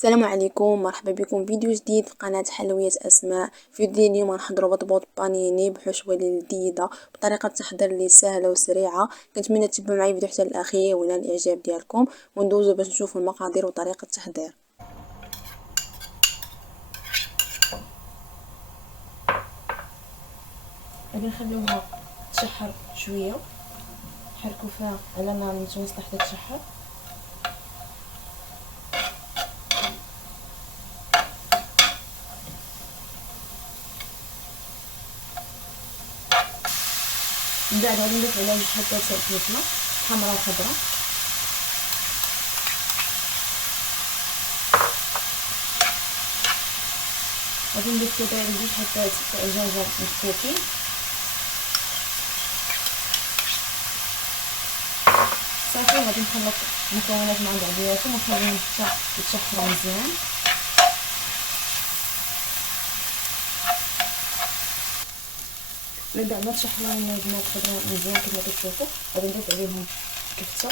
السلام عليكم، مرحبا بكم فيديو جديد في قناة حلويات اسماء. فيديو اليوم غنحضروا بطبوط بانيني بحشوه اللي لذيذه بطريقه تحضير اللي سهله وسريعه. كنتمنى تتبعوا معايا الفيديو حتى الاخير ونال الاعجاب ديالكم، وندوزو باش نشوفوا المقادير وطريقه التحضير. غادي نخليوها تشحر شويه، نحركو فيها على نار متوسطه حتى تشحر. من بعد غادي نضيف عليها جوج حبات فلفله حمراء وخضراء، غادي نضيف كذلك جوج حبات جزر مفكوكين، صافي. غادي نخلط المكونات مع بعضياتهم ونخليهم حتى يتشحروا مزيان. من بعد ما تشحروا لنا البنات الخضراء مزيان كما كتشوفوا، غادي نضيف عليهم كفته،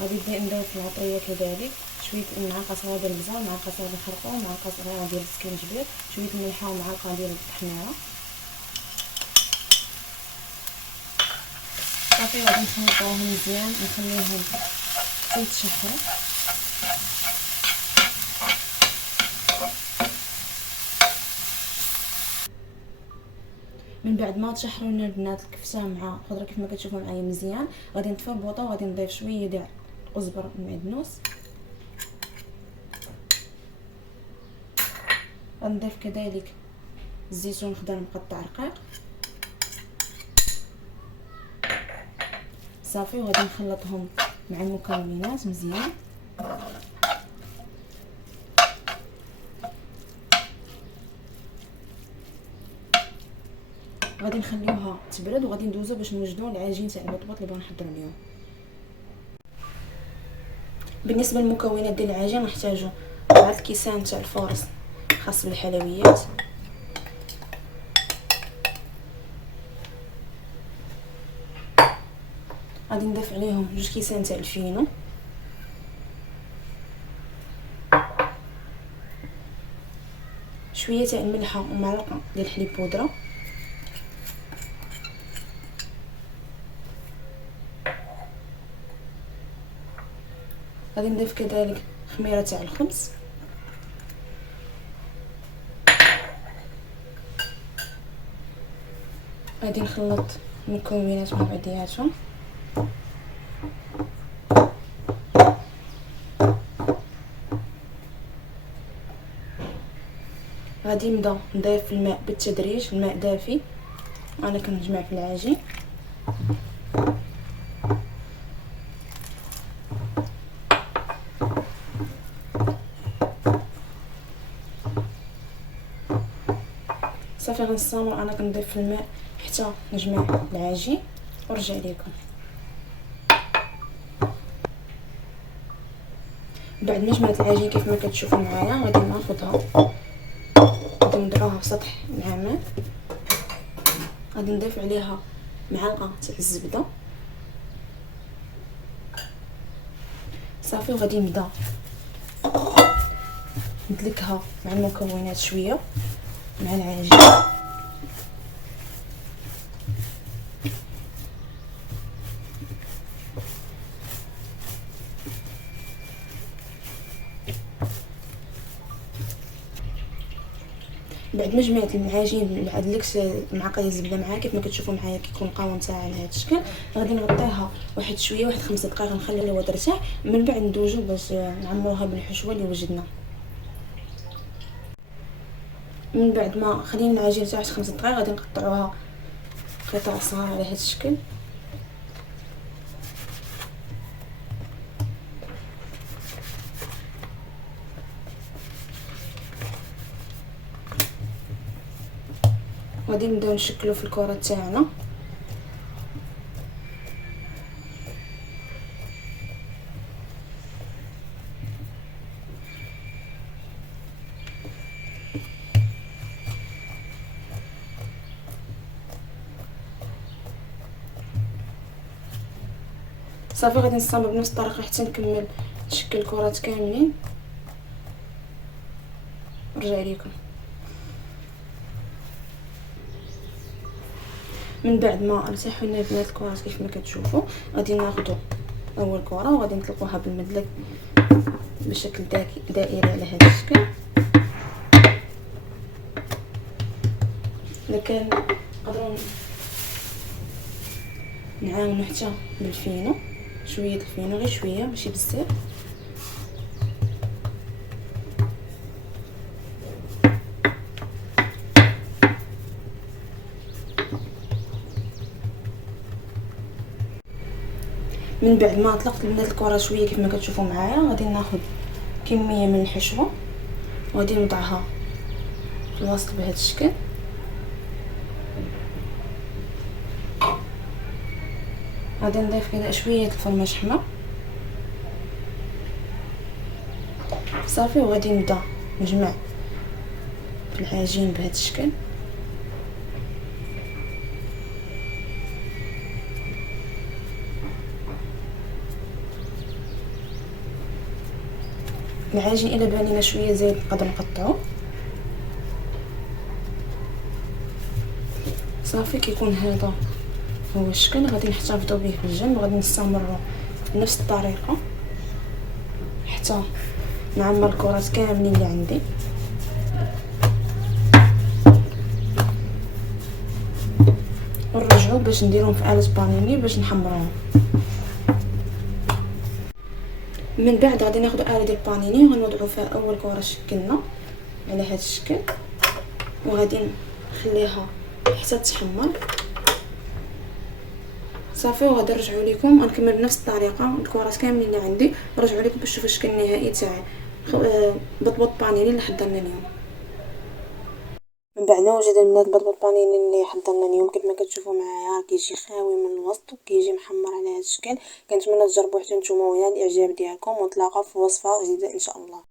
غادي نضيف العطريه كذلك، شويه معلقه صغيره ديال البزار، معلقه صغيره ديال الخرقوم، معلقه صغيره ديال السكينجبير، شويه الملحه ومعلقه ديال التحميره. صافي غادي نخلطوهم مزيان ونخليهم حتى يتشحروا. من بعد ما تشحروا لنا البنات الكفته مع الخضره كيف ما كتشوفوا معايا مزيان، غادي نطفي البوطه وغادي نضيف شويه ديال القزبر المعدنوس، غنضيف كذلك الزيتون خضر مقطع رقيق. صافي وغادي نخلطهم مع المكونات مزيان. غادي نخليوها تبرد وغادي ندوزو باش نوجدوا العجين تاع البطبوط اللي بغا نحضروا اليوم. بالنسبه للمكونات ديال العجين نحتاجو 4 الكيسان تاع الفورص خاص بالحلويات، غادي نضيف عليهم 2 كيسان تاع الفينو، شويه تاع الملحه ومعلقه ديال الحليب بودره، غادي نضيف كذلك خميره تاع الخبز، غادي نخلط المكونات مع بعضياتهم. غادي نبدا نضيف الماء بالتدريج، الماء دافي وانا كنجمع في العجين. صافي غنستمر انا كنضيف في الماء حتى نجمع العجين ونرجع لكم. بعد ما جمعت العجين كيف ما كتشوفوا معايا، غادي ناخذها غادي نضعوها في سطح العمل، غادي نضيف عليها معلقه تاع الزبده. صافي وغادي نبدا ندلكها مع المكونات شويه مع العجين. بعد ما جمعت العجين بعد دلكت معلقه الزبده معايا كيف ما كتشوفوا معايا كيكون القوام تاعها على هذا الشكل. غادي نغطيها واحد شويه، واحد 5 دقائق نخليوها ترتاح، من بعد ندوزو باش نعمروها بالحشوه اللي وجدنا. من بعد ما خلينا العجين تاعها 5 دقائق غادي نقطعوها قطع صغار على هذا الشكل. غادي نبداو نشكلو في الكره تاعنا. صافي غادي نصامب بنفس الطريقه حتى نكمل نشكل الكرات كاملين. نرجع لكم من بعد ما ارتاحوا لنا البنات الكرات كيف ما كتشوفوا. غادي ناخذوا اول كره وغادي نطلقوها بالمدلك بشكل دائري على هذا الشكل. الا كان نقدروا نعاونوا حتى بالفينو، شويه الفينو غير شويه ماشي بزاف. من بعد ما طلقت البنات الكره شويه كيف ما كتشوفوا معايا، غادي ناخذ كميه من الحشوه وغادي نوضعها في الوسط بهذا الشكل. غادي نضيف كذا شويه الفرماج حمر صافي، وغادي نبدا نجمع في العجين بهذا الشكل. العجين الا بان لنا شويه زايد نقدر نقطعو صافي. كيكون هذا هو الشكل. غادي نحتفظوا به في الجنب، غادي نستمروا بنفس الطريقه حتى نعمر الكرات كاملين اللي عندي. ونرجعوا باش نديرهم في آلة بانيني باش نحمروهم. من بعد غادي ناخذ آلة ديال البانيني وغنوضعوا فيها اول كره شكلنا على هذا الشكل، وغادي نخليها حتى تحمر صافي. وغادي نرجعوا لكم غنكمل بنفس الطريقه الكرات كاملين اللي عندي، نرجعوا لكم باش تشوفوا الشكل النهائي تاعي بطبوط بانيني اللي حضرنا اليوم. من بعد ما وجد البنات بطبوط بانيني اللي حضرنا اليوم كيف ما كتشوفوا معايا كيجي خاوي من الوسط وكيجي محمر على هذا الشكل. كنتمنى تجربوه حتى نتوما ونال الاعجاب ديالكم، ونتلاقاو في وصفه جديده ان شاء الله.